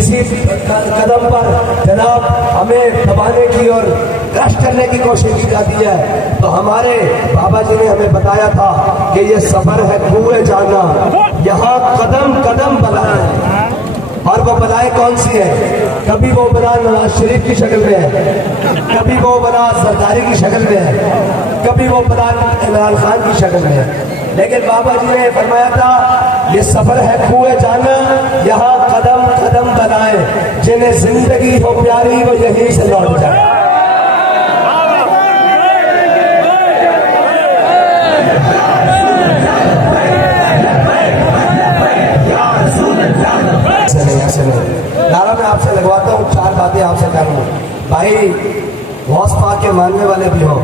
किसी कदम पर जनाब हमें दबाने की और क्रश करने की कोशिश की जाती है, तो हमारे बाबा जी ने हमें बताया था कि ये सफर है कुएं जाना, यहाँ कदम कदम बलाएं। और वो बलाएं कौन सी है? कभी वो बला नवाज शरीफ की शक्ल में है, कभी वो बला सरदारी की शक्ल में है, कभी वो बला इमरान खान की शक्ल में है। लेकिन बाबा जी ने फरमाया था ये सफर है कुएं जाना, यहाँ कदम कदम बलाएं, जिन्हें जिंदगी हो प्यारी वो यहीं से लौट जाए। नारा मैं आपसे लगवाता हूँ, चार बातें आपसे करूँ। भाई गौस पाक के मानने वाले भी हो,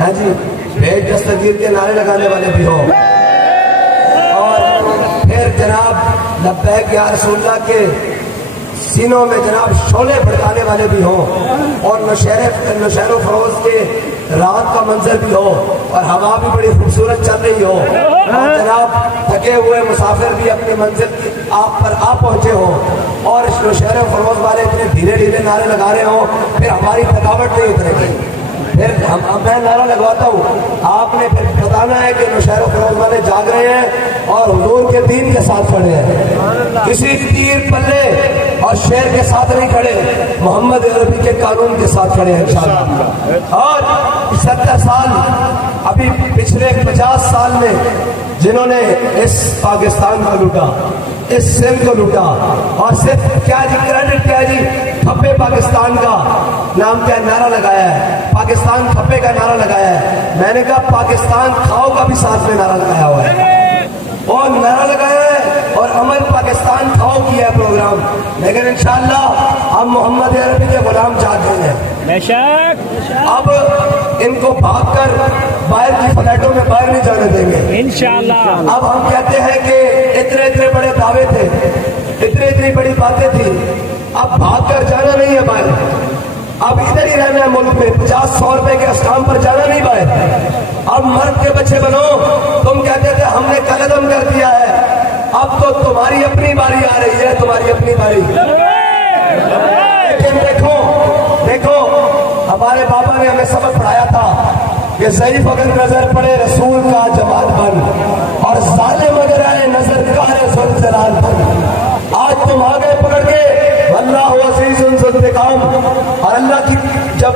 हैं जी, भेद दस्तगीर के नारे लगाने वाले भी हो, और फिर जनाब लब्बैक या रसूलुल्लाह के सीनों में जनाब शोले भड़काने वाले भी हो, और नौशहरो फरोज के रात का मंजर भी हो, और हवा भी बड़ी खूबसूरत चल रही हो, और जनाब थके हुए मुसाफिर भी अपनी मंजिल आप पर आ पहुंचे हो, और इस नौशहरो फरोज वाले इतने धीरे धीरे नारे लगा रहे हो, फिर हमारी थकावट नहीं उतरेगी। फिर मैं नारा लगवाता हूँ, आपने फिर बताना है कि नौशहरो फरोज वाले जाग रहे हैं और हुजूर के दीन के साथ खड़े हैं, किसी तीर पल्ले और शेर के साथ नहीं खड़े, मोहम्मद अरबी के कानून के साथ खड़े हैं इंशाअल्लाह। और 70 साल अभी पिछले 50 साल में जिन्होंने इस पाकिस्तान को लूटा, इस सिंध को लूटा, और सिर्फ क्या जी क्रेडिट क्या जी खप्पे पाकिस्तान का नाम क्या नारा लगाया है, पाकिस्तान खप्पे का नारा लगाया है। मैंने कहा पाकिस्तान खाओ का भी साथ में नारा लगाया हुआ है, और नारा लगाया है और अमल पाकिस्तान खाओ किया है प्रोग्राम। लेकिन इंशाअल्लाह अब मोहम्मद अरबी के गुलाम जाग गए हैं, अब इनको भाग कर बाहर की फ्लैटों में बाहर नहीं जाने देंगे इंशाअल्लाह। अब हम कहते हैं कि इतने इतने बड़े दावे थे, इतनी इतनी बड़ी बातें थी, अब भाग कर जाना नहीं है बाहर, अब इधर ही रहना है मुल्क में, 50-100 रुपए के अस्टाम पर जाना नहीं बाहर। अब मर्द के बच्चे बनो, तुम कहते थे हमने कदम कर दिया है, अब तो तुम्हारी अपनी बारी आ रही है, तुम्हारी अपनी बारी। लेकिन देखो देखो हमारे बाबा ने हमें सबक पढ़ाया था कि ज़ईफ अगर नजर पड़े रसूल का जमाल बन, और जालिम अगर आए नजर कारे ज़ुल्ज़लाल बन। आज तुम आ गए पकड़ के, अल्लाहु अज़ीज़ुन ज़ुल्तिकाम, और अल्लाह की जब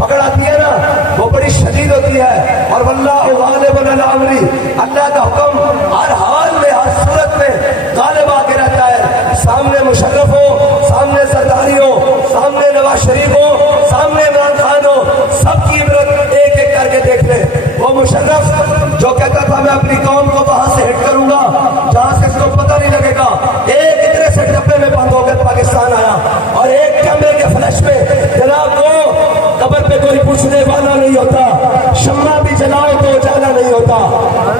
पकड़ आती है ना वो बड़ी शदीद होती है, और वल्लाहु गालिबुन अला अमरी, अल्लाह का हुक्म हर हाल में हर सूरत में गालिब आके रहता है। सामने मुशर्रफ हो, सामने सरदारी हो, सामने नवाज शरीफ हो, सामने इमरान खान हो, सबकी इबरत एक एक करके देख ले। वो मुशर्रफ जो कहता था मैं अपनी कौम को वहां से हिट करूंगा जहां से इसको पता नहीं लगेगा, एक इतने से डब्बे में बंद होकर पाकिस्तान आया, और एक कैमरे के फ्लैश में जनाब को कब्र पे कोई पूछने वाला नहीं होता, शम्मा भी जलाओ तो उजाला नहीं होता।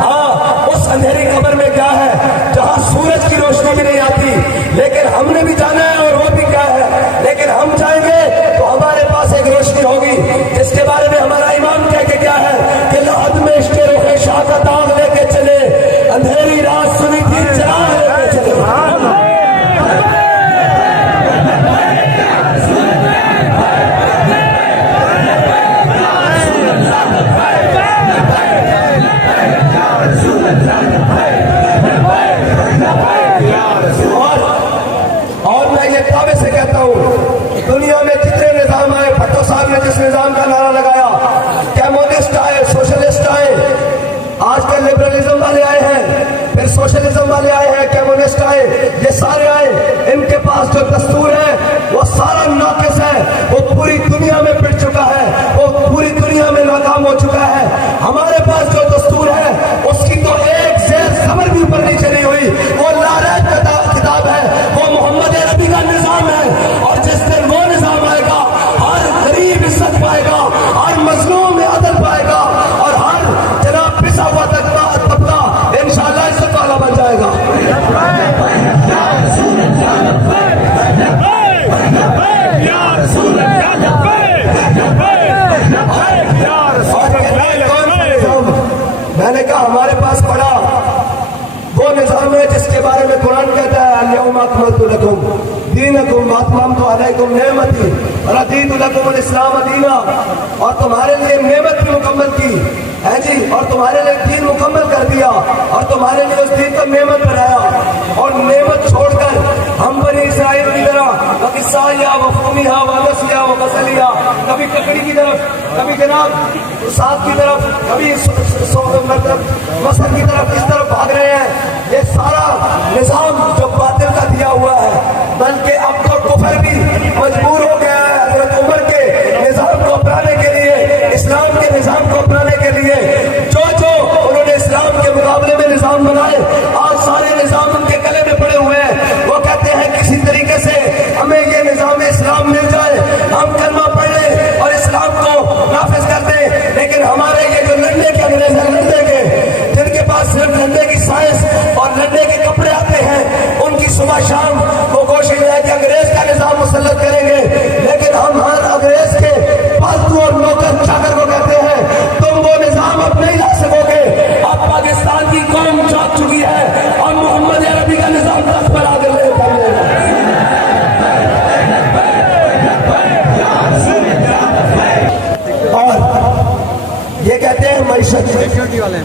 हाँ, उस अंधेरी कब्र में क्या है जहां सूरज की रोशनी भी नहीं आती, लेकिन हमने भी जाना है, और वो भी क्या है, लेकिन हम जाएंगे तो हमारे पास एक रोशनी होगी जिसके बारे में हमारा इमाम कह के क्या है कि लाद में इश्क़े रोहे शाह का दाग लेके चले, अंधेरी रात सुनी थी चिराग लेके चले। और मैं ये दावे से कहता हूँ, दुनिया में जितने निजाम आए, भट्टो साहब ने जिस निजाम का नारा लगाया, कम्युनिस्ट आए, सोशलिस्ट आए, आजकल लिबरलिज्म वाले आए हैं, फिर सोशलिज्म वाले आए हैं, कम्युनिस्ट आए, ये सारे आए, इनके पास जो दस्तूर है वो सारा नाकिस है, वो पूरी दुनिया में पिट चुका है, वो पूरी दुनिया में नाकाम हो चुका है। हमारे पास जो दस्तूर है उसकी तो एक ज़ेर खबर भी ऊपर नहीं चली हुई, वो लारैत किताब है, वो मोहम्मद अरबी का निजाम है, और जिस दिन वो निजाम आएगा हर गरीब इज्जत पाएगा, हर मजलूम अदल पाएगा, और हर जनाब पिसा हुआ तबका इंशाअल्लाह इज्जत वाला बन जाएगा। मैंने कहा हमारे पास पड़ा वो निजाम है जिसके बारे में कुरान कहता है अल-यौमा अकमलतु लकुम दीनकुम वअतममतु अलैकुम निअमती रदीतु लकुमुल इस्लाम दीना, और तुम्हारे लिए नेमत भी मुकम्मल की है जी, और तुम्हारे लिए दीन मुकम्मल कर दिया, और तुम्हारे लिए उस दीन को नेमत बनाया। और नेमत छोड़कर हम बनी इसराइल की तरह वकिस्साया वफूमिहा वनसिया वगसलिया, कभी ककड़ी की तरफ, कभी जनाब साथ की तरफ, कभी मतलब मसर की तरफ, इस तरफ भाग रहे हैं। ये सारा निजाम जो बातिल का दिया हुआ है, बल्कि अब तो कुफर भी मजबूर हो गया है हजरत उमर के निजाम को अपनाने के लिए, इस्लाम के निजाम को अपनाने के लिए। जो जो उन्होंने इस्लाम के मुकाबले में निजाम बनाए, आज सारे निजाम उनके गले में पड़े हुए हैं। वो कहते हैं किसी तरीके से हमें ये निजाम इस्लाम मिल जाए, हम कलमा पढ़ लें और इस्लाम को नाफिज कर दें। लेकिन हमारे ये जो लड़ने के अंग्रेज हैं, लड़ने के, जिनके पास सिर्फ लड़ने की साइंस और लड़ने के कपड़े आते हैं, उनकी सुबह शाम वो कोशिश है कि अंग्रेज का निजाम मुसल्लत करेंगे। लेकिन हम हर अंग्रेज के फालतू और नौकर चाकर को कहते हैं तुम वो निजाम अब नहीं ला सकोगे। अब पाकिस्तान की कौम जाग चुकी है और मोहम्मद अरबी का निजाम तख्त पर आगे ले और ये कहते हैं मईशत।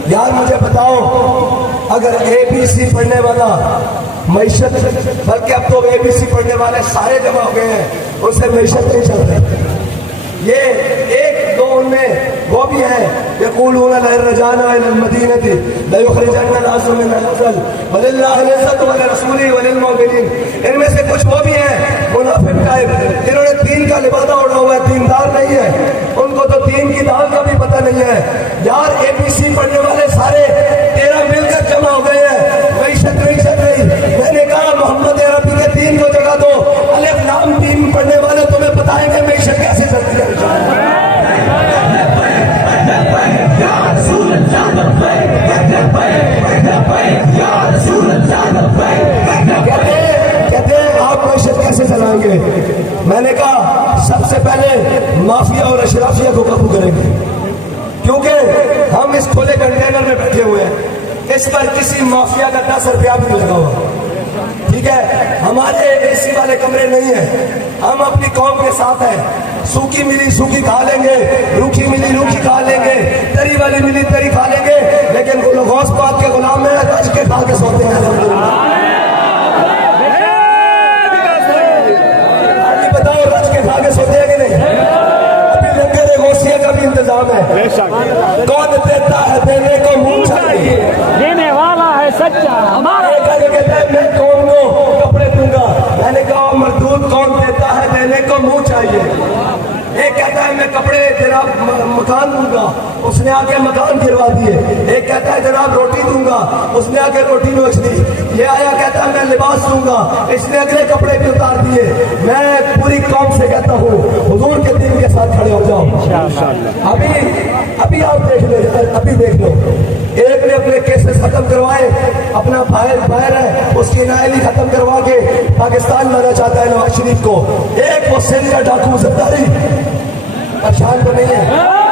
यार मुझे बताओ, अगर ABC पढ़ने वाला मईशत, बल्कि अब तो ABC पढ़ने वाले सारे जमा हो गए हैं, उससे मईशत नहीं चल रही। ये एक दो उनमें वो भी है यक़ूलूना लरजाना इलल मदीनति लयुखरिजन्ना नासु मिनल अज़ल वलिल्लाहिल इज़्ज़तु वलिरसूलिहि वलिलमुमिनीन। इनमें से कुछ वो भी हैं मुनाफिक टाइप, जिन्होंने दीन का लिबादा ओढ़ा हुआ है, दीनदार नहीं है, उनको तो दीन की दाल का भी पता नहीं है। यार ABC पढ़ने वाले सारे 13 मिलकर जमा हो गए हैं, मईशत नहीं चल रही। मैंने कहा मोहम्मद अरबी के दीन को जगा दो, अलिफ लाम दीन पढ़ने वाले तुम्हें बताएंगे मईशत कैसे चलती है। कहते आप मईशत कैसे चलाएंगे? मैंने कहा सबसे पहले माफिया और अशराफिया को काबू करेंगे, क्योंकि हम इस खुले कंटेनर में बैठे हुए हैं, इस पर किसी माफिया का 10 रुपया भी नहीं लगा हुआ। ठीक है, हमारे AC वाले कमरे नहीं है, हम अपनी कौम के साथ हैं। सूखी मिली सूखी खा लेंगे, रूखी मिली रूखी खा लेंगे, तरी वाली मिली तरी खा लेंगे, लेकिन वो लोग गौस पाक के गुलाम हैं, रज के खा के सोते हैं। अभी बताओ रज के खा के सोते हैं कि नहीं? अभी लंगर गौसिया का भी इंतजाम है। कौन देता है देने को मुंह चाहिए, देने वाला है सच्चा हमारा। कहता है मैं कौन को कपड़े दूंगा, मैंने कहा मजदूर कौन देता है देने को मुंह चाहिए। एक कहता है मैं कपड़े जनाब मकान दूंगा, उसने आके मकान गिरवा दिए। एक कहता है जनाब रोटी दूंगा, उसने आके रोटी नोच दी। ये आया कहता है मैं लिबास दूंगा, इसने अगले कपड़े भी उतार दिए। मैं पूरी कौम से कहता हूँ हुजूर के दिन के साथ खड़े हो जाओ। अभी आप देख लो, अभी देख लो, एक ने अपने केसेस खत्म करवाए, अपना बाहर है उसकी नायली खत्म करवा के पाकिस्तान लाना चाहता है नवाज शरीफ को। एक वो सिंध का डाकू जरदारी, परेशान तो नहीं है।